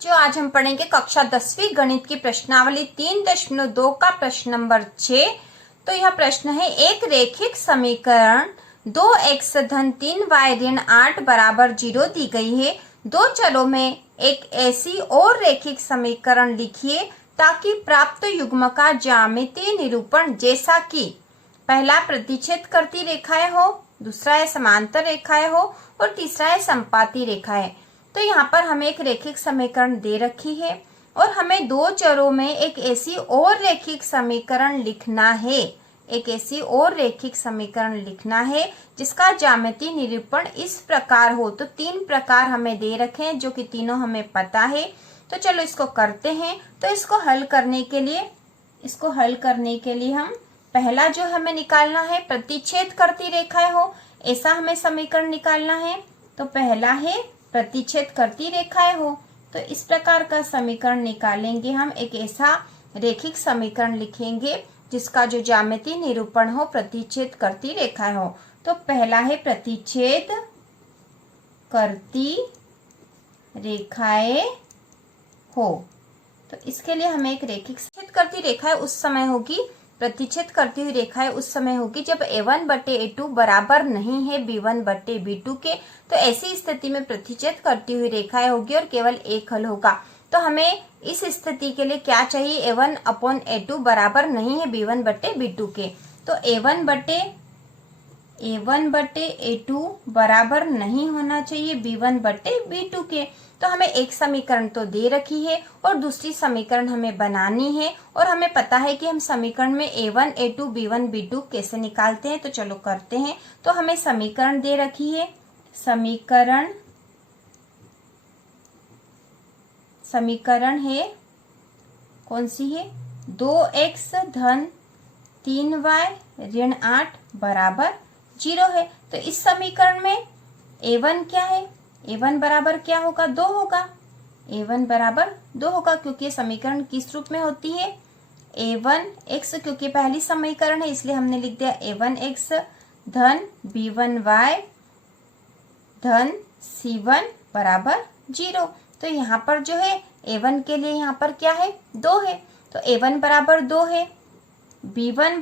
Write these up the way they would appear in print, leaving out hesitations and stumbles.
जो आज हम पढ़ेंगे कक्षा 10वीं गणित की प्रश्नावली 3.2 का प्रश्न नंबर 6। तो यह प्रश्न है, एक रेखिक समीकरण 2x धन 3y ऋण 8 बराबर 0 दी गई है। दो चरों में एक ऐसी और रेखिक समीकरण लिखिए ताकि प्राप्त युग्म का ज्यामितीय निरूपण जैसा कि पहला प्रतिच्छेद करती रेखाएं हो, दूसरा है समांतर रेखाएं हो और तीसरा है संपाती रेखाएं। तो यहाँ पर हमें एक रेखिक समीकरण दे रखी है और हमें दो चरों में एक ऐसी और रेखिक समीकरण लिखना है, एक ऐसी और रेखिक समीकरण लिखना है जिसका ज्यामितीय निरूपण इस प्रकार हो। तो तीन प्रकार हमें दे रखे हैं जो कि तीनों हमें पता है। तो चलो इसको करते हैं। तो इसको हल करने के लिए हम पहला जो हमें निकालना है, प्रतिच्छेद करती रेखाएं हो ऐसा हमें समीकरण निकालना है। तो पहला है प्रतिच्छेद करती रेखाएं हो, तो इस प्रकार का समीकरण निकालेंगे हम। एक ऐसा रेखिक समीकरण लिखेंगे जिसका जो ज्यामितीय निरूपण हो प्रतिच्छेद करती रेखाएं हो। तो पहला है प्रतिच्छेद करती रेखाएं हो। तो इसके लिए हमें एक रेखिक छेद करती रेखाएं उस समय होगी, प्रतिच्छेद करती हुई रेखाएं उस समय होगी जब a1 बटे a2 बराबर नहीं है b1 बटे b2 के। तो ऐसी स्थिति में प्रतिच्छेद करती हुई रेखाएं होगी और केवल एक हल होगा। तो हमें इस स्थिति के लिए क्या चाहिए, a1 अपॉन a2 बराबर नहीं है b1 बटे b2 के। तो a1 बटे a2 बराबर नहीं होना चाहिए b1 बटे b2 के। तो हमें एक समीकरण तो दे रखी है और दूसरी समीकरण हमें बनानी है और हमें पता है कि हम समीकरण में a1 a2 b1 b2 कैसे निकालते हैं। तो चलो करते हैं। तो हमें समीकरण दे रखी है, समीकरण है कौन सी है, 2x धन 3y ऋण 8 बराबर 0 है। तो इस समीकरण में a1 क्या है, a1 बराबर क्या होगा, 2 होगा। a1 बराबर 2 होगा क्योंकि ये समीकरण किस रूप में होती है, a1x, क्योंकि पहली समीकरण है इसलिए हमने लिख दिया a1x धन b1y धन c1 बराबर 0। तो यहाँ पर जो है a1 के लिए यहाँ पर क्या है, 2 है। तो a1 बराबर 2 है। b1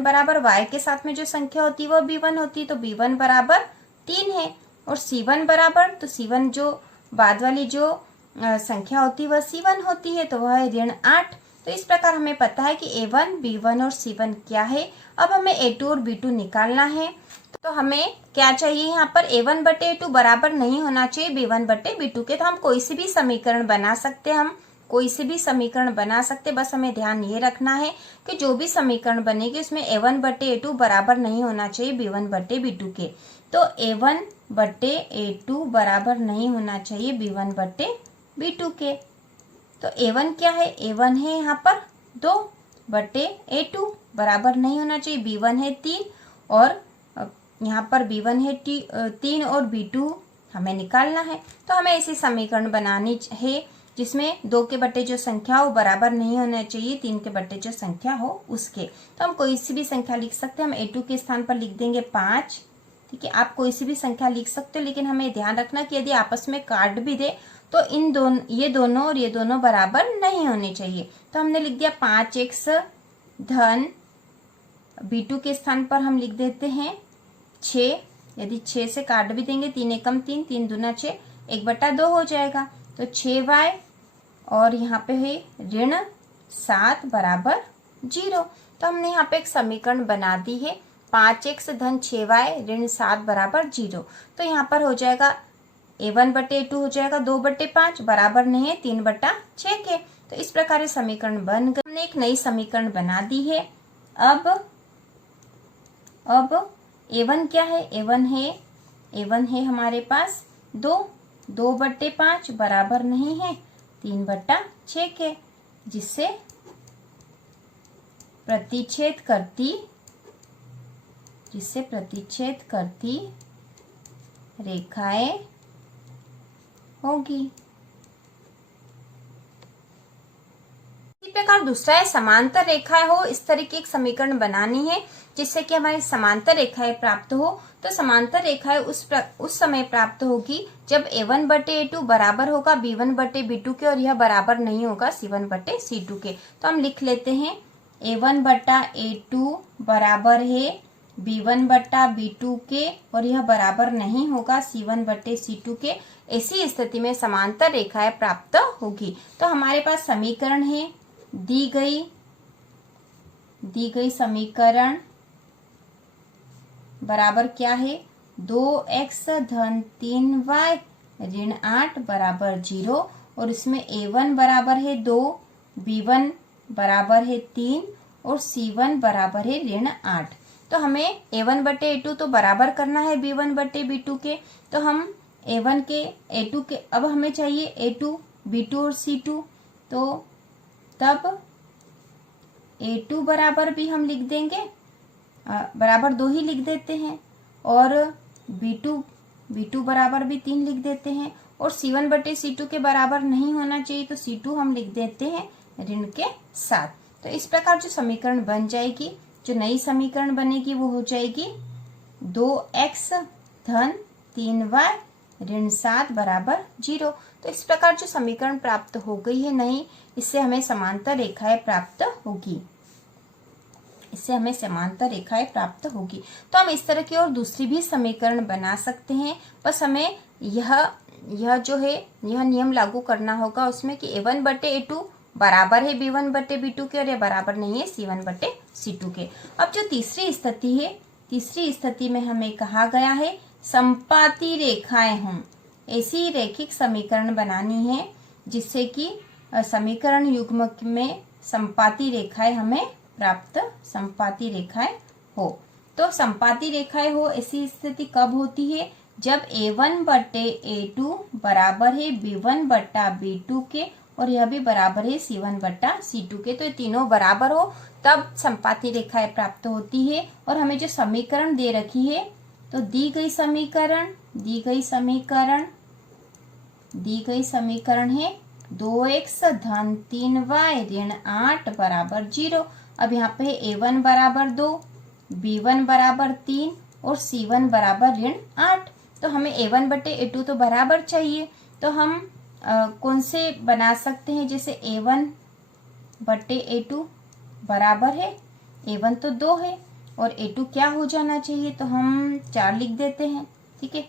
बराबर y के साथ में जो संख्या होती है वो b1 होती है, तो b1 बराबर 3 है। और c1 बराबर, तो c1 जो बाद वाली जो संख्या होती है वह c1 होती है, तो वह है ऋण 8। तो इस प्रकार हमें पता है कि a1 b1 और c1 क्या है। अब हमें a2 और b2 निकालना है। तो हमें क्या चाहिए, यहाँ पर a1 बटे a2 बराबर नहीं होना चाहिए b1 बटे b2 के। तो हम कोई सी भी समीकरण बना सकते हैं, बस हमें ध्यान ये रखना है कि जो भी समीकरण बनेगी उसमें a1 बटे a2 बराबर नहीं होना चाहिए b1 बटे b2 के। तो a1 बटे a2 बराबर नहीं होना चाहिए b1 बटे b2 के। तो a1 क्या है, a1 है यहाँ पर 2 बटे a2 बराबर नहीं होना चाहिए, b1 है 3 और यहाँ पर b1 है 3 और b2 हमें निकालना है। तो हमें ऐसी समीकरण बनानी है जिसमें 2 के बटे जो संख्या हो बराबर नहीं होना चाहिए 3 के बटे जो संख्या हो उसके। तो हम कोई सी भी संख्या लिख सकते हैं। हम a2 के स्थान पर लिख देंगे 5। ठीक है, आप कोई सी भी संख्या लिख सकते हो, लेकिन हमें ध्यान रखना कि यदि आपस में काट भी दे तो ये दोनों और ये दोनों बराबर नहीं होने चाहिए। तो हमने लिख दिया 5x धन b2 के स्थान पर हम लिख देते हैं 6। यदि 6 से काट भी देंगे 3 एकम 3, 3 दूना 6, 1/2 हो जाएगा। तो 6y और यहाँ पे है ऋण 7 बराबर 0। तो हमने यहाँ पे एक समीकरण बना दी है, 5x धन 6y ऋण 7 बराबर 0। तो यहाँ पर हो जाएगा a1 बटे a2 हो जाएगा 2/5 बराबर नहीं है 3/6 के। तो इस प्रकार समीकरण बन गए। हमने एक नई समीकरण बना दी है। अब a1 क्या है, a1 है हमारे पास 2/5 बराबर नहीं है 3/6 के, जिससे प्रतिच्छेद करती रेखाएं होगी। इसी प्रकार दूसरा है समांतर रेखाएं हो। इस तरह की एक समीकरण बनानी है जिससे कि हमारी समांतर रेखाएं प्राप्त हो। तो समांतर रेखाएं उस समय प्राप्त होगी जब A1 बटे A2 बराबर होगा B1 बटे B2 के और यह बराबर नहीं होगा C1 बटे C2 के। तो हम लिख लेते हैं A1 बटा A2 बराबर है B1 बटा B2 के और यह बराबर नहीं होगा C1 बटे C2 के। ऐसी स्थिति में समांतर रेखाएं प्राप्त होगी। तो हमारे पास समीकरण है, दी गई समीकरण बराबर क्या है, 2x धन 3y ऋण 8 बराबर 0 और इसमें A1 बराबर है 2, B1 बराबर है 3 और C1 बराबर है ऋण 8। तो हमें A1 बटे A2 तो बराबर करना है B1 बटे B2 के। तो हम A1 के A2 के अब हमें चाहिए A2 B2 और C2। तो तब A2 बराबर भी हम लिख देंगे, बराबर 2 ही लिख देते हैं और B2 बराबर भी 3 लिख देते हैं और C1 बटे C2 के बराबर नहीं होना चाहिए तो C2 हम लिख देते हैं ऋण के साथ। तो इस प्रकार जो समीकरण बन जाएगी, जो नई समीकरण बनेगी वो हो जाएगी 2x धन 3y ऋण 7 बराबर 0। तो इस प्रकार जो समीकरण प्राप्त हो गई है नई, इससे हमें समांतर रेखाएं प्राप्त होगी, तो हम इस तरह की और दूसरी भी समीकरण बना सकते हैं। बस हमें यह जो है यह नियम लागू करना होगा उसमें कि A1 बटे A2 बराबर है B1 बटे B2 के और यह बराबर नहीं है C1 बटे C2 के। अब जो तीसरी स्थिति है, तीसरी स्थिति में हमें कहा गया है समपाती रेखाएं हों। ऐसी रैखिक समीकरण बनानी है जिससे कि समीकरण युग्म में समपाती रेखाएं हमें प्राप्त, समपाती रेखाएं हो। तो समपाती रेखाएं हो ऐसी स्थिति कब होती है, जब A1 बटे A2 बराबर है B1 बटा B2 के और यह भी बराबर है C1 बटा C2 के। तो ये तीनों बराबर हो तब समपाती रेखाएं प्राप्त होती है। और हमें जो समीकरण दे रखी है, तो दी गई समीकरण है 2x धन 3y ऋण 8 बराबर 0। अब यहाँ पे A1 बराबर 2, B1 बराबर 3 और C1 बराबर ऋण 8। तो हमें A1 बटे A2 तो बराबर चाहिए, तो हम कौन से बना सकते हैं, जैसे A1 बटे A2 बराबर है, A1 तो 2 है और A2 क्या हो जाना चाहिए, तो हम 4 लिख देते हैं, ठीक है।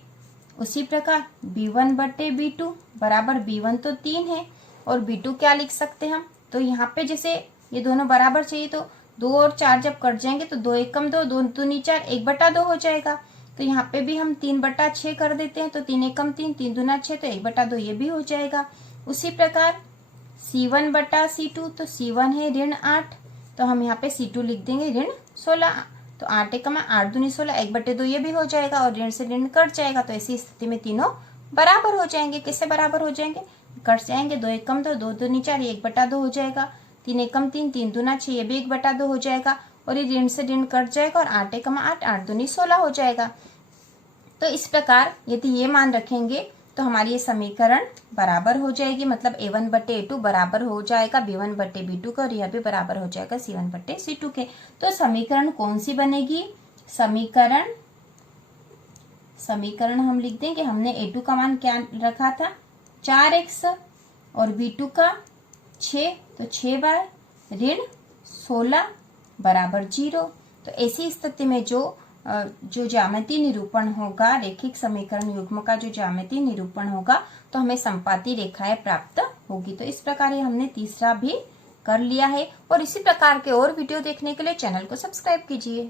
उसी प्रकार B1 बटे B2 बराबर B1 तो 3 है और B2 क्या लिख सकते हैं हम, तो यहाँ पे जैसे ये दोनों बराबर चाहिए तो 2 और 4 जब कट जाएंगे तो 2 एक कम 2, 2 दूनी 4, 1 बटा 2 हो जाएगा। तो यहाँ पे भी हम 3 बटा 6 कर देते हैं, तो 3 एक कम 3, 3 दूना 6, तो 1 बटा 2 ये भी हो जाएगा। उसी प्रकार C1 बटा C2, तो C1 है ऋण 8, तो हम यहाँ पे C2 लिख देंगे ऋण 16। तो 8 एक 8 दूनी 16, 1 बटे 2 ये भी हो जाएगा और ऋण से ऋण कट जाएगा। तो ऐसी स्थिति में तीनों बराबर हो जाएंगे। किससे बराबर हो जाएंगे, कट जाएंगे, 2 एक कम 2, 2 दूनी 4, 1 बटा 2 हो जाएगा। 3 एक कम 3, 3 दूना 6, ये भी 1 बटा 2 हो जाएगा और ये ऋण से ऋण कट जाएगा और 8 एक 8, 8 दूनी 16 हो जाएगा। तो इस प्रकार यदि ये मान रखेंगे तो हमारी ये समीकरण बराबर हो जाएगी, मतलब A1 बटे A2 बराबर हो जाएगा B1 बटे B2 का और यह भी बराबर हो जाएगा C1 बटे C2 के। तो समीकरण कौन सी बनेगी, समीकरण हम लिख देंगे, हमने A2 का मान क्या रखा था 4x और B2 का 6, तो 6y ऋण 16 बराबर 0। तो ऐसी स्थिति में जो ज्यामितीय निरूपण होगा, रैखिक समीकरण युग्म का जो ज्यामितीय निरूपण होगा, तो हमें समपाती रेखाएं प्राप्त होगी। तो इस प्रकार ये हमने तीसरा भी कर लिया है और इसी प्रकार के और वीडियो देखने के लिए चैनल को सब्सक्राइब कीजिए।